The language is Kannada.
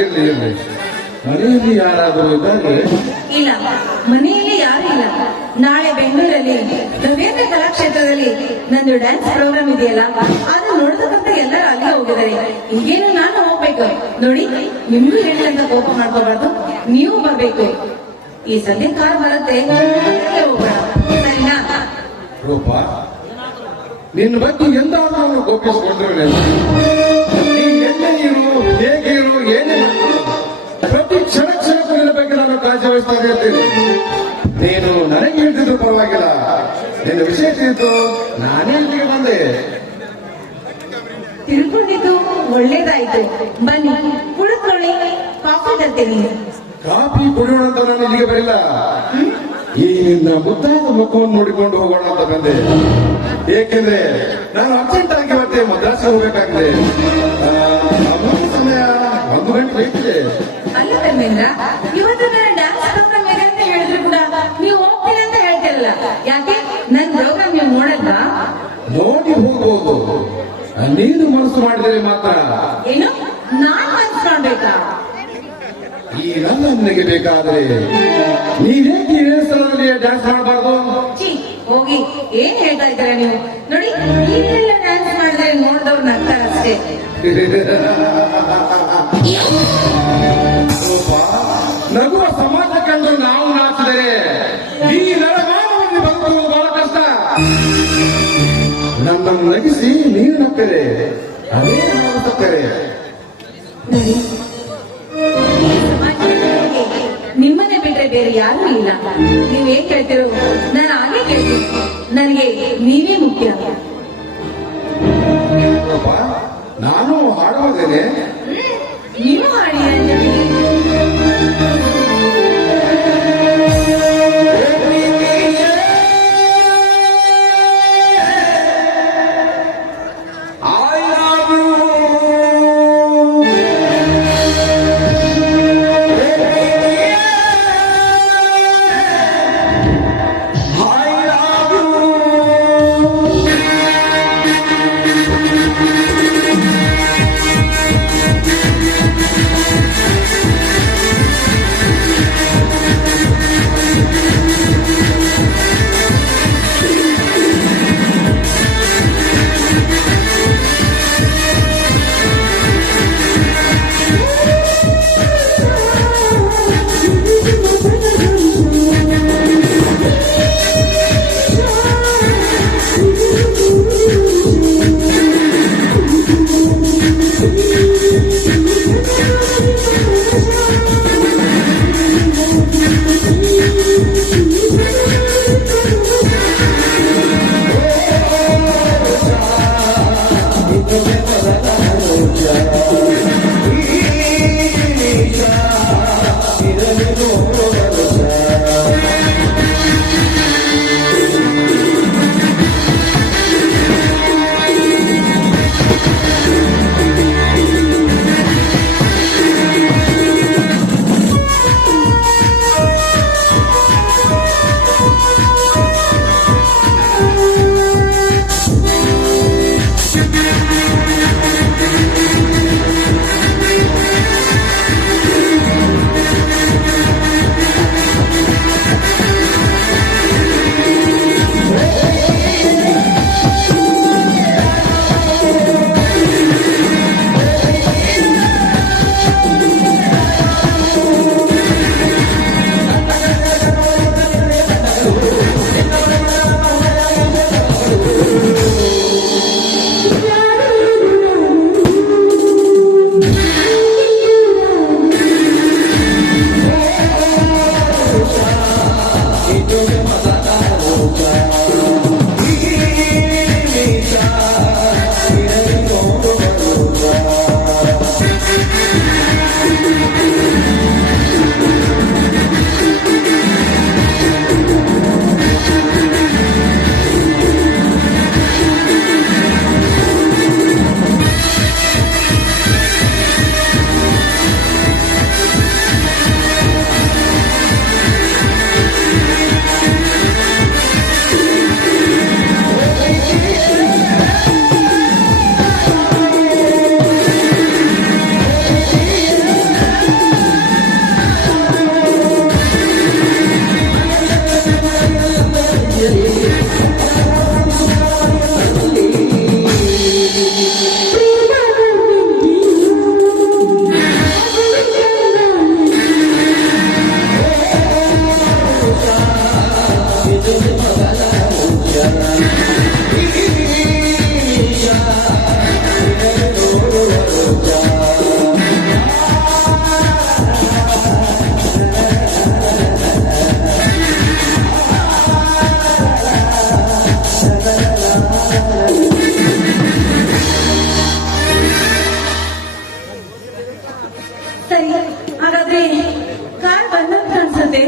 ಇರ್ಲಿ ಇರ್ಲಿ. ಮನೆಯಲ್ಲಿ ಯಾರಾದರೂ ಇದ್ದಾರೆ? ಇಲ್ಲ, ಮನೆಯಲ್ಲಿ ಯಾರು ಇಲ್ಲ. ನಾಳೆ ಬೆಂಗಳೂರಲ್ಲಿ ರವೀಂದ್ರ ಕಲಾಕ್ಷೇತ್ರದಲ್ಲಿ ನಂದು ಡ್ಯಾನ್ಸ್ ಪ್ರೋಗ್ರಾಮ್ ಇದೆಯಲ್ಲ, ಅದು ನೋಡೋದಕ್ಕಂತ ಎಲ್ಲರೂ ಅಲ್ಲಿಗೆ ಹೋಗಿದ್ದಾರೆ. ಈಗೇನು ನಾನು ಹೋಗ್ಬೇಕು ನೋಡಿ. ನಿಮ್ಗೂ ಹೇಳಿದಂತ ಕೋಪ ಮಾಡ್ಕೋಬಾರ್ದು, ನೀವು ಬರ್ಬೇಕು. ಈ ಸಂಜೆ ಕಾರ್ ಬರುತ್ತೆ, ಅಲ್ಲೇ ಹೋಗೋಣ, ಸರಿನಾ? ರೂಪ, ನಿನ್ನ ಬಗ್ಗೆ ಎಂದಾದ್ರೂ ಅವನು ಕೋಪಿಸಿಕೊಂಡ್ರೆ ನೀ ಎಲ್ಲೇ ಇರು, ಹೇಗೆ ಇರು, ಏನೇ ಮಾಡು, ಪ್ರತಿ ಕ್ಷಣ ಕ್ಷಣಕ್ಕೂ ನಿನ್ನ ಬಗ್ಗೆ ನಾನು ಕಾಳಜಿ ವಹಿಸ್ತಾ ಇರ್ತೀನಿ. ನೀನು ನನಗೆ ಹೇಳ್ತಿದ್ರು ಪರವಾಗಿಲ್ಲ, ನಿನ್ನ ವಿಷಯ ತಿಳಿದು ನಾನೇ ಇಲ್ಲಿಗೆ ಬಂದೆ. ತಿಳ್ಕೊಂಡಿದ್ದು ಒಳ್ಳೇದಾಯ್ತು. ಬನ್ನಿ ಕುಳಿತುಕೊಳ್ಳಿ, ಕಾಫಿ ತರ್ತೀನಿ. ಕಾಫಿ ಕುಡಿಯೋಣ ಅಂತ ನಾನು ಇಲ್ಲಿಗೆ ಬರಿಲ್ಲ, ಈ ನಿನ್ನ ಮುದ್ದಾದ ಮುಖವನ್ನು ನೋಡಿಕೊಂಡು ಹೋಗೋಣ ಅಂತ ಬಂದೆ. ಏಕೆಂದ್ರೆ ನಾನು ಅರ್ಜೆಂಟ್ ಆಗಿ ಮತ್ತೆ ಮದ್ರಾಸ್ ಹೋಗ್ಬೇಕಾಗಿದೆ. ಸಮಯ 1 ಗಂಟೆ ಬೇಕಿದೆ. ಅಲ್ಲ ಧರ್ಮೇಂದ್ರ, ಇವತ್ತು ನನ್ನ ಡ್ಯಾನ್ಸ್ ಪ್ರೋಗ್ರಾಮ್ ಇದೆ ಅಂತ ಹೇಳಿದ್ರು ಕೂಡ ನೀವು ಹೋಗ್ತೀನಿ ಅಂತ ಹೇಳ್ತಿರಲ್ಲ, ಯಾಕೆ? ನನ್ ಪ್ರೋಗ್ರಾಮ್ ನೀವು ನೋಡಲ್ವಾ? ನೋಡಿ ಹೋಗ್ಬೋದು, ನೀನು ಮನಸ್ಸು ಮಾಡಿದರೆ ಮಾತ್ರ. ಏನು, ನಾನ್ ಮನ್ಸು ಮಾಡ್ಬೇಕಾ? ಈ ನನ್ನ ನನಗೆ ಬೇಕಾದ್ರೆ ನೀವೇಕೆ ಇದೇ ಸ್ಥಳದಲ್ಲಿ ಡ್ಯಾನ್ಸ್ ಮಾಡಬಾರ್ದು? ಚಿ, ಹೋಗಿ, ಏನ್ ಹೇಳ್ತಾ ಇದ್ದೀರಾ ನೀವು? ನೋಡಿ, ನೀವೆಲ್ಲ ಡ್ಯಾನ್ಸ್ ಮಾಡಿದ್ರೆ ನೋಡಿದವ್ರು ನಗ್ತಾರೆ ಅಷ್ಟೇ. ನಗುವ ಸಮಾಜ ಕಂಡು ನಾವು ನಾಚಿದರೆ ಈ ನರಮಾನವಲ್ಲಿ ಬದುಕುವುದು ಬಹಳ ಕಷ್ಟ. ನನ್ನನ್ನು ನಗಿಸಿ ನೀರು ನಕ್ಕರೆ ಅದೇ ನಾವು ಸಕ್ಕರೆ. ನೋಡಿ, ಈ ಸಮಾಜದಲ್ಲಿ ನಿಮ್ಮನ್ನೇ ಬಿಟ್ರೆ ಬೇರೆ ಯಾರೂ ಇಲ್ಲ. ನೀವೇನ್ ಕೇಳ್ತಿರೋ ನಾನು ಹಾಗೆ ಕೇಳ್ತೀನಿ. ನನಗೆ ನೀವೇ ಮುಖ್ಯ. ನಾನು ಹಾಡುವುದೇನೆ. ನೀವು ಹಾಡಿ ಅಂತೀನಿ. ಸರಿ, ಹಾಗಾದ್ರೆ ಕಾರ್ ಬಂದಂತ ಅನ್ಸುತ್ತೆ.